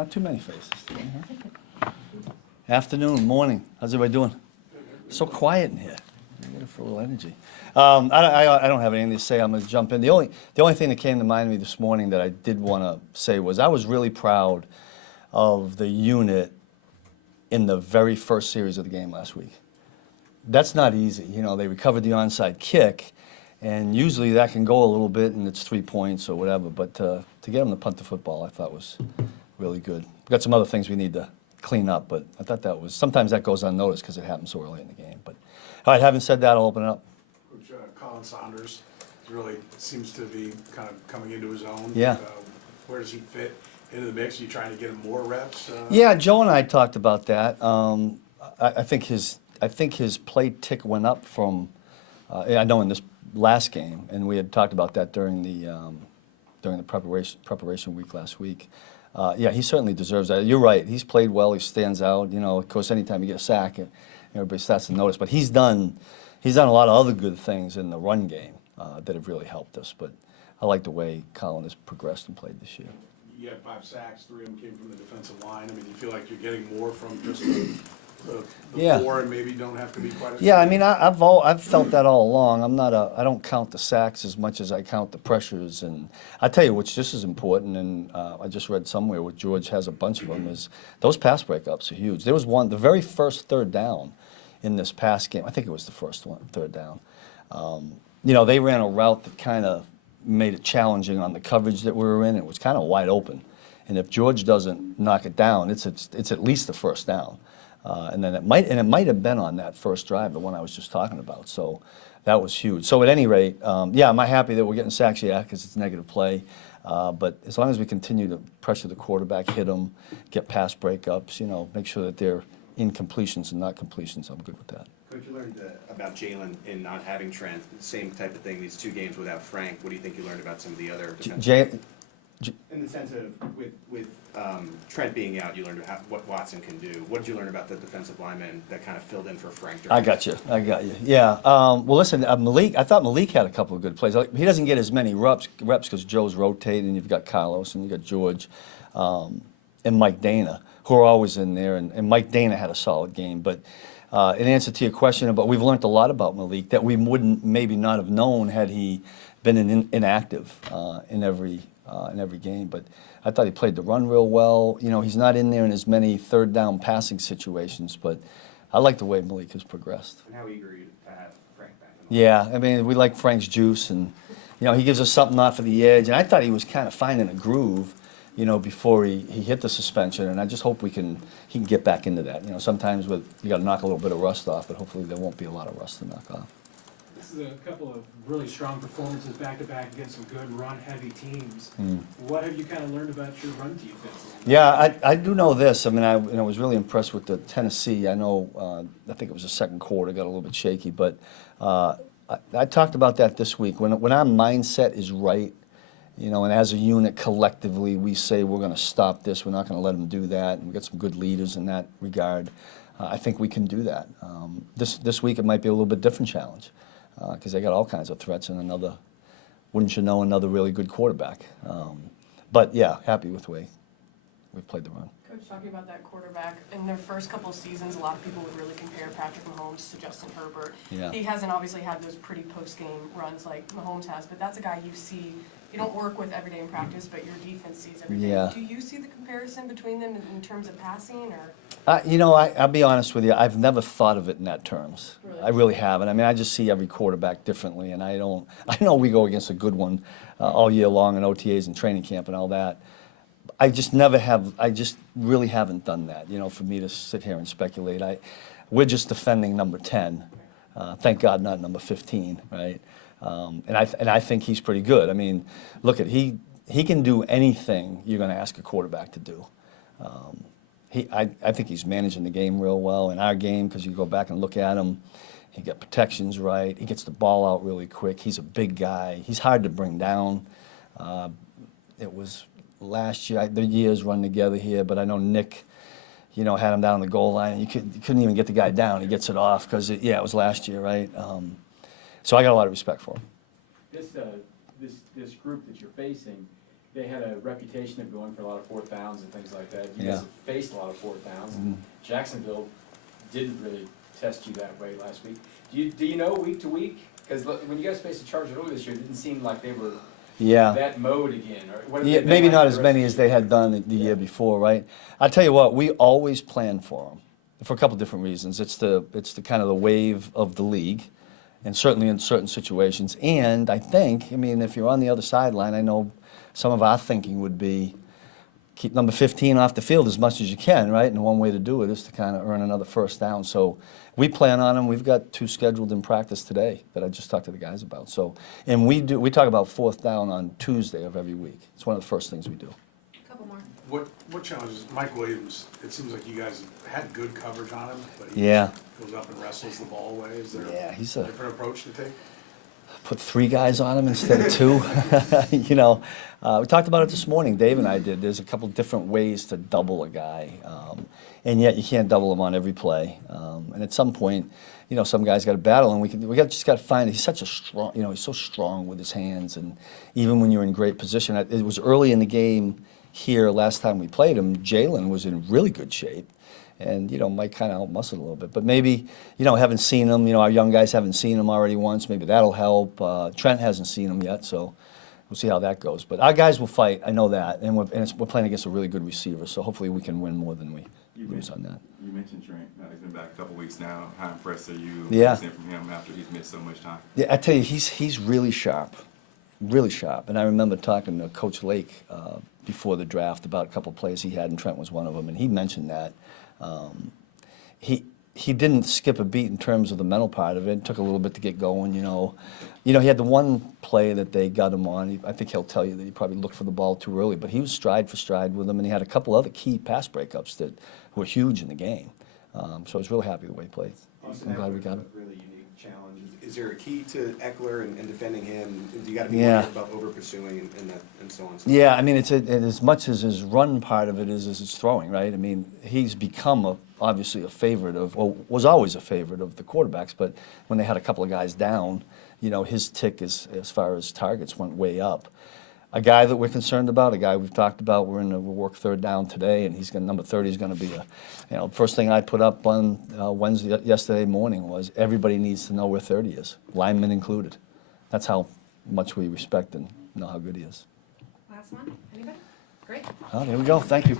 Not too many faces today, huh? Afternoon, morning. How's everybody doing? So quiet in here. I'm ready for a little energy. I don't have anything to say. I'm going to jump in. The only thing that came to mind of me this morning that I did want to say was I was really proud of the unit in the very first series of the game last week. That's not easy. You know, they recovered the onside kick, and usually that can go a little bit and it's 3 points or whatever, but to get them to punt the football I thought was really good. We've got some other things we need to clean up, but I thought that was, sometimes that goes unnoticed because it happens so early in the game. But all right, having said that, I'll open it up. Coach Colin Saunders really seems to be kind of coming into his own. Yeah. Where does he fit into the mix? Are you trying to get him more reps? Yeah, Joe and I talked about that. I think his play tick went up from, I know in this last game, and we had talked about that during the preparation week last week. Yeah, he certainly deserves that. You're right. He's played well. He stands out. You know, of course, anytime you get a sack, everybody starts to notice. But he's done a lot of other good things in the run game that have really helped us. But I like the way Colin has progressed and played this year. You had 5 sacks, 3 of them came from the defensive line. I mean, do you feel like you're getting more from just the Yeah. 4 and maybe don't have to be quite as Yeah, I mean, I've felt that all along. I don't count the sacks as much as I count the pressures, and I tell you which just as important. And I just read somewhere where George has a bunch of them is those pass breakups are huge. There was one, the very first third down in this past game. I think it was the first one, third down. You know, they ran a route that kind of made it challenging on the coverage that we were in. It was kind of wide open, and if George doesn't knock it down, it's at least the first down. And then it might have been on that first drive, the one I was just talking about. So that was huge. So at any rate, yeah, am I happy that we're getting sacks? Yeah, because it's negative play. But as long as we continue to pressure the quarterback, hit them, get pass breakups, you know, make sure that they're incompletions and not completions, I'm good with that. Coach, you learned about Jalen and not having Trent, the same type of thing, these 2 games without Frank. What do you think you learned about some of the other defensive in the sense of with Trent being out, you learned what Watson can do. What did you learn about the defensive lineman that kind of filled in for Frank? I got you. Yeah. Well, listen, Malik. I thought Malik had a couple of good plays. He doesn't get as many reps because Joe's rotating. You've got Carlos and you got George, and Mike Dana, who are always in there. And Mike Dana had a solid game. But in answer to your question, we've learned a lot about Malik that we wouldn't maybe not have known had he been inactive in every game. But I thought he played the run real well. You know, he's not in there in as many third down passing situations, but I like the way Malik has progressed. And how eager are you to have Frank back? Yeah, I mean, we like Frank's juice, and, you know, he gives us something off of the edge. And I thought he was kind of finding a groove, you know, before he hit the suspension, and I just hope he can get back into that. You know, sometimes you got to knock a little bit of rust off, but hopefully there won't be a lot of rust to knock off. This is a couple of really strong performances back-to-back against some good run-heavy teams. What have you kind of learned about your run defense? Yeah, I do know this. I mean, I was really impressed with the Tennessee. I know, I think it was the second quarter, got a little bit shaky, but I talked about that this week. When our mindset is right, you know, and as a unit collectively we say we're going to stop this, we're not going to let them do that, and we've got some good leaders in that regard, I think we can do that. This week it might be a little bit different challenge. Because they got all kinds of threats and another, wouldn't you know, another really good quarterback. But yeah, happy with the way we've played the run. Coach, talking about that quarterback, in their first couple of seasons, a lot of people would really compare Patrick Mahomes to Justin Herbert. Yeah. He hasn't obviously had those pretty post-game runs like Mahomes has, but that's a guy you don't work with every day in practice, but your defense sees every day. Yeah. Do you see the comparison between them in terms of passing, or? You know, I'll be honest with you, I've never thought of it in that terms. Really? I really haven't. I mean, I just see every quarterback differently, and I know we go against a good one all year long in OTAs and training camp and all that. I just really haven't done that, you know, for me to sit here and speculate. We're just defending number 10. Thank God not number 15, right? And I think he's pretty good. I mean, look he can do anything you're going to ask a quarterback to do. I think he's managing the game real well in our game, because you go back and look at him. He got protections right. He gets the ball out really quick. He's a big guy. He's hard to bring down. It was last year, the years run together here, but I know Nick, you know, had him down on the goal line, and you couldn't even get the guy down. He gets it off because, it was last year, right? So I got a lot of respect for him. This group that you're facing, they had a reputation of going for a lot of fourth downs and things like that. You Yeah. guys have faced a lot of fourth downs. And Jacksonville didn't really test you that way last week. Do you know week to week? Because when you guys faced the Chargers earlier this year, it didn't seem like they were Yeah. that mode again. Or what have they Yeah, been maybe like not the as rest many of as the they year? had done the year before, right? I tell you what, we always plan for them for a couple different reasons. It's the kind of the wave of the league, and certainly in certain situations. And I think, I mean, if you're on the other sideline, I know some of our thinking would be keep number 15 off the field as much as you can, right? And one way to do it is to kind of earn another first down. So we plan on them. We've got 2 scheduled in practice today that I just talked to the guys about. So, and we talk about fourth down on Tuesday of every week. It's one of the first things we do. Couple more. What challenges, Mike Williams, it seems like you guys had good coverage on him, but he Yeah. goes up and wrestles the ball away. Is there Yeah, he's a a different approach to take? put 3 guys on him instead of 2. You know, we talked about it this morning. Dave and I did. There's a couple different ways to double a guy, and yet you can't double him on every play. And at some point, you know, some guys got to battle, and just got to find. He's such a strong. You know, he's so strong with his hands, and even when you're in great position, it was early in the game here last time we played him. Jalen was in really good shape. And, you know, Mike kind of outmuscled a little bit. But maybe, you know, haven't seen him. You know, our young guys haven't seen him already once. Maybe that'll help. Trent hasn't seen him yet, so we'll see how that goes. But our guys will fight. I know that. And we're playing against a really good receiver, so hopefully we can win more than we lose on that. You mentioned Trent. He's been back a couple weeks now. How impressed are you Yeah. seeing from him after he's missed so much time? Yeah, I tell you, he's really sharp. Really sharp. And I remember talking to Coach Lake before the draft about a couple plays he had, and Trent was one of them. And he mentioned that. He didn't skip a beat in terms of the mental part of it. It took a little bit to get going, you know. You know, he had the one play that they got him on. I think he'll tell you that he probably looked for the ball too early, but he was stride for stride with him, and he had a couple other key pass breakups that were huge in the game. So I was really happy the way he played. I'm glad we got him. Really unique challenge. Is there a key to Eckler and defending him? Do you got to be Yeah. worried about over pursuing and so on? Yeah, I mean, it's as much as his run part of it is as his throwing, right? I mean, he's become obviously a favorite of, well, was always a favorite of the quarterbacks, but when they had a couple of guys down, you know, his tick as far as targets went way up. A guy that we're concerned about, a guy we've talked about, we'll work third down today, and number 30 is going to be first thing I put up on yesterday morning was everybody needs to know where 30 is, linemen included. That's how much we respect and know how good he is. Last one, anybody? Great. Oh, there we go, thank you.